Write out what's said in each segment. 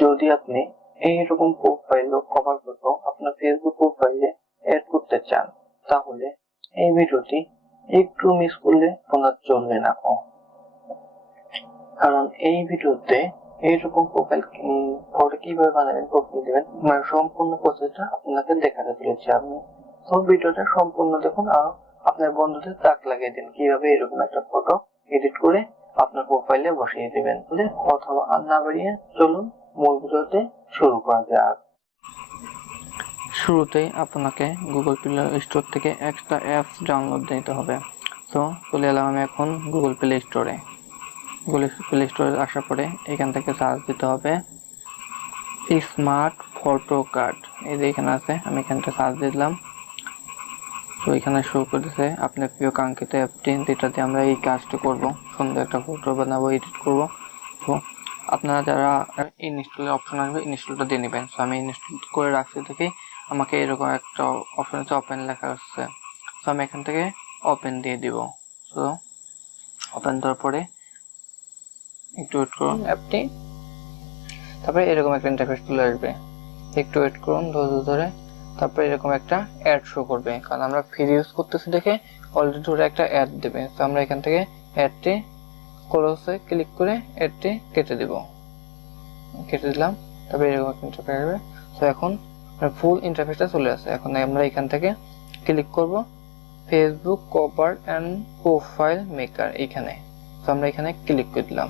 যদি আপনি এইরকম প্রোফাইল ও কভার ফটো আপনার ফেসবুক প্রোফাইলে এড করতে চান, তাহলে এই ভিডিওটি একটু মিস করলে আপনার চলবে না। কারণ এই ভিডিওতে এইরকম প্রোফাইল ফটো কিভাবে বানাবেন, প্রোফাইল দিবেন, মানে সম্পূর্ণ প্রসেসটা আপনাকে দেখাতে চলেছি আমি। তো ভিডিওটা সম্পূর্ণ দেখুন আর আপনার বন্ধুদের তাক লাগিয়ে দিন কিভাবে এরকম একটা ফটো এডিট করে আপনার প্রোফাইলে বসিয়ে দিবেন। অথবা আর না বাড়িয়ে চলুন মূল ভিডিওতে শুরু করা যাক। শুরুতেই আপনাকে গুগল প্লে স্টোর থেকে একটা অ্যাপস ডাউনলোড দিতে হবে। তো চলে এলাম আমি এখন গুগল প্লে স্টোরে। গুগল প্লে স্টোরে আসার পরে এখান থেকে সার্চ দিতে হবে স্মার্ট ফটো কার্ড। এই যে এখানে আছে, আমি এখানটা সার্চ দিলাম। তো এখানে শো করতেছে আপনার প্রিয় কাঙ্ক্ষিত অ্যাপটি, যেটাতে আমরা এই কাজটা করব, সুন্দর একটা ফটো বানাবো, এডিট করব। তো আপনারা যারা ইনস্টলের অপশন আসবে, ইনস্টলটা দিয়ে নেবেন। তো আমি ইনস্টল করে রাখছি থেকে আমাকে এরকম একটা অপশন আছে, ওপেন লেখা আসছে। তো আমি এখান থেকে ওপেন দিয়ে দিব। তো ওপেন দেওয়ার পরে একটু ওয়েট করুন অ্যাপটি, তারপরে এরকম একটা ইন্টারফেস চলে আসবে। একটু ওয়েট করুন ধৈর্য ধরে, তারপরে এরকম একটা অ্যাড শো করবে, কারণ আমরা ফ্রি ইউজ করতেছি দেখে অলরেডি ওরা একটা অ্যাড দেবে। তো আমরা এখান থেকে অ্যাডটি ক্লোজে ক্লিক করে অ্যাডটি কেটে দিব, কেটে দিলাম। তারপরে এরকম একটা ইন্টারফেস আসবে। তো এখন ফুল ইন্টারফেসটা চলে আসে। এখন আমরা এখান থেকে ক্লিক করব Facebook cover and profile maker এইখানে। তো আমরা এখানে ক্লিক করে দিলাম।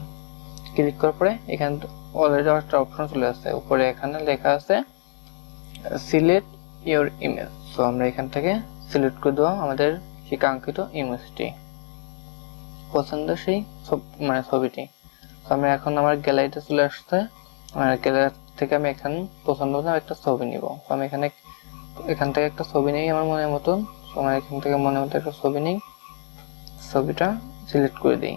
ক্লিক করার পরে এখানে অলরেডি একটা অপশন চলে আসছে, উপরে এখানে লেখা আছে সিলেক্ট ইওর ইমেজ। সো আমরা এখান থেকে সিলেক্ট করে দেবো আমাদের সেই কাঙ্ক্ষিত ইমেজটি, পছন্দের সেই ছবিটি। তো আমরা এখন আমার গ্যালারিতে চলে আসছে, আমার গ্যালারি থেকে আমি এখানে পছন্দ মতো একটা ছবি নিব। তো আমি এখান থেকে একটা ছবি নিই আমার মনের মতন। তো আমার এখান থেকে মনের মতো একটা ছবি নিই, ছবিটা সিলেক্ট করে দিই।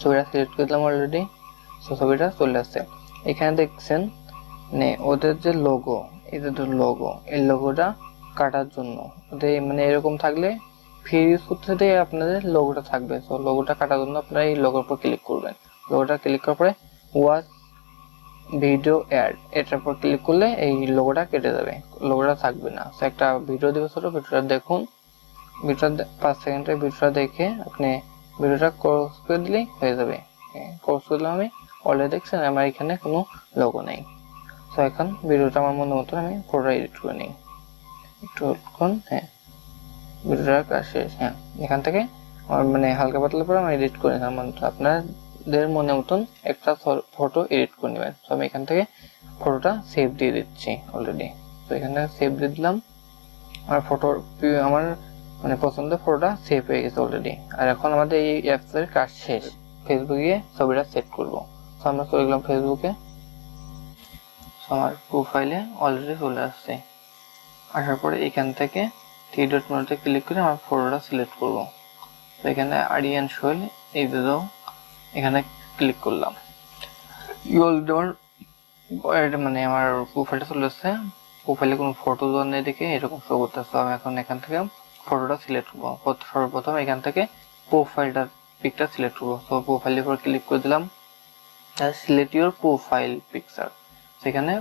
ছবিটা সিলেক্ট করে দিলাম অলরেডি। তো ছবিটা চলে আসছে। এখানে দেখছেন মানে ওদের যে লোগো, এই যে লোগো, এই লোগোটা কাটার জন্য ওদের মানে এরকম থাকলে ফ্রি ইউজ করতে দিয়ে আপনাদের লোগোটা থাকবে। তো লোগোটা কাটার জন্য আপনারা এই লোগোর উপর ক্লিক করবেন। লোগোটা ক্লিক করার পরে ওয়াচ ভিডিও অ্যাড, এটার উপর ক্লিক করলে এই লোগোটা কেটে যাবে, লোগোটা থাকবে না। তো একটা ভিডিও দিব, ছোট ভিডিওটা দেখুন। ভিডিওটা 5 সেকেন্ডের ভিডিওটা দেখে আপনি ভিডিওটা ক্রস করে দিলেই হয়ে যাবে। ক্রস করলাম আমি, অলরেডি দেখছেন আমার এখানে কোনো লোগো নেই। তো এখন ভিডিওটা আমার মনে মতো আমি ফটো এডিট করে নিই, একটু হ্যাঁ ভিডিওটার কাজ শেষ। হ্যাঁ এখান থেকে আমার মানে হালকা পাতলা করে আমি এডিট করে নিলাম, আপনাদের মনে মতন একটা ফটো এডিট করে নেবেন। তো আমি এখান থেকে ফটোটা সেভ দিয়ে দিচ্ছি অলরেডি। তো এখানে সেভ দিয়ে দিলাম, আমার আমার মানে পছন্দের ফটোটা সেভ হয়ে গেছে অলরেডি। আর এখন আমাদের এই অ্যাপসের কাজ শেষ, ফেসবুকে গিয়ে ছবিটা সেট করব। তো আমরা চলে গেলাম ফেসবুকে। আমার প্রোফাইলে অলরেডি চলে আসছে। আসার পরে এখান থেকে থ্রি ডট মেনুতে ক্লিক করে আমার ফটোটা সিলেক্ট করব। তো এখানে আরিয়ান শৈল এই দিল, এখানে ক্লিক করলাম। মানে আমার প্রোফাইলটা চলে আসছে। প্রোফাইলে কোনো ফটো দেওয়া নেই দেখে এরকম শো করতেছে। আমি এখন এখান থেকে ফটোটা সিলেক্ট করবো। সর্বপ্রথম এখান থেকে প্রোফাইলটার পিকটা সিলেক্ট করবো। তো প্রোফাইলের উপর ক্লিক করে দিলাম, সিলেক্ট ইউর প্রোফাইল পিকচার। সেখানে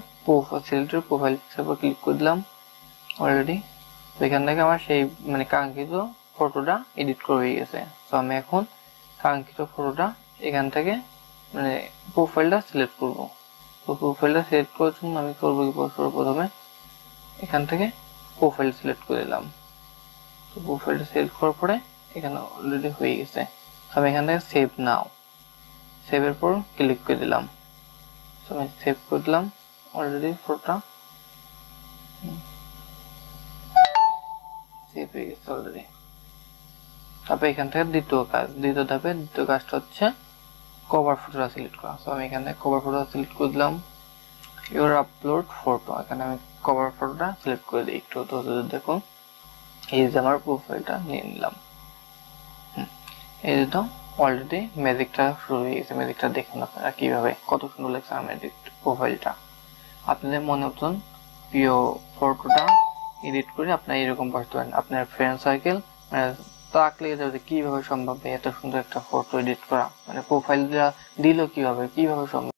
সিলেক্ট ইউর প্রোফাইল পিকচার উপর ক্লিক করে দিলাম অলরেডি। তো এখান থেকে আমার সেই মানে কাঙ্ক্ষিত ফটোটা এডিট করে হয়ে গেছে। তো আমি এখন কাঙ্ক্ষিত ফটোটা এখান থেকে মানে প্রোফাইলটা সিলেক্ট করব। তো প্রোফাইলটা সিলেক্ট করার জন্য আমি করবো কি, প্রথমে এখান থেকে প্রোফাইল সিলেক্ট করে দিলাম। তো প্রোফাইলটা সিলেক্ট করার পরে এখানে অলরেডি হয়ে গেছে। আমি এখান থেকে সেভ নাও, সেভের পর ক্লিক করে দিলাম। তো আমি সেভ করে দিলাম অলরেডি, ফটোটা সেভ হয়ে গেছে অলরেডি। তারপর এখান থেকে দ্বিতীয় কাজটা হচ্ছে কভার ফটোটা সিলেক্ট করা। তো আমি এখানে কভার ফটোটা সিলেক্ট করে দিলাম, ইউর আপলোড ফটো। এখানে আমি কভার ফটোটা সিলেক্ট করে দিই, একটু দেখুন। এই যে আমার প্রোফাইলটা নিয়ে নিলাম। এই যে তো অলরেডি ম্যাজিকটা শুরু হয়ে গেছে। ম্যাজিকটা দেখুন আপনারা কিভাবে, কত সুন্দর লাগছে আমার ম্যাজিক প্রোফাইলটা। আপনাদের মনে মতন প্রিয় ফটোটা এডিট করে আপনার এরকম করতে পারেন। আপনার ফ্রেন্ড সার্কেল মানে তাক লেগে যাবে কিভাবে সম্ভব এত সুন্দর একটা ফটো এডিট করা, মানে প্রোফাইল দিল কিভাবে সম্ভব।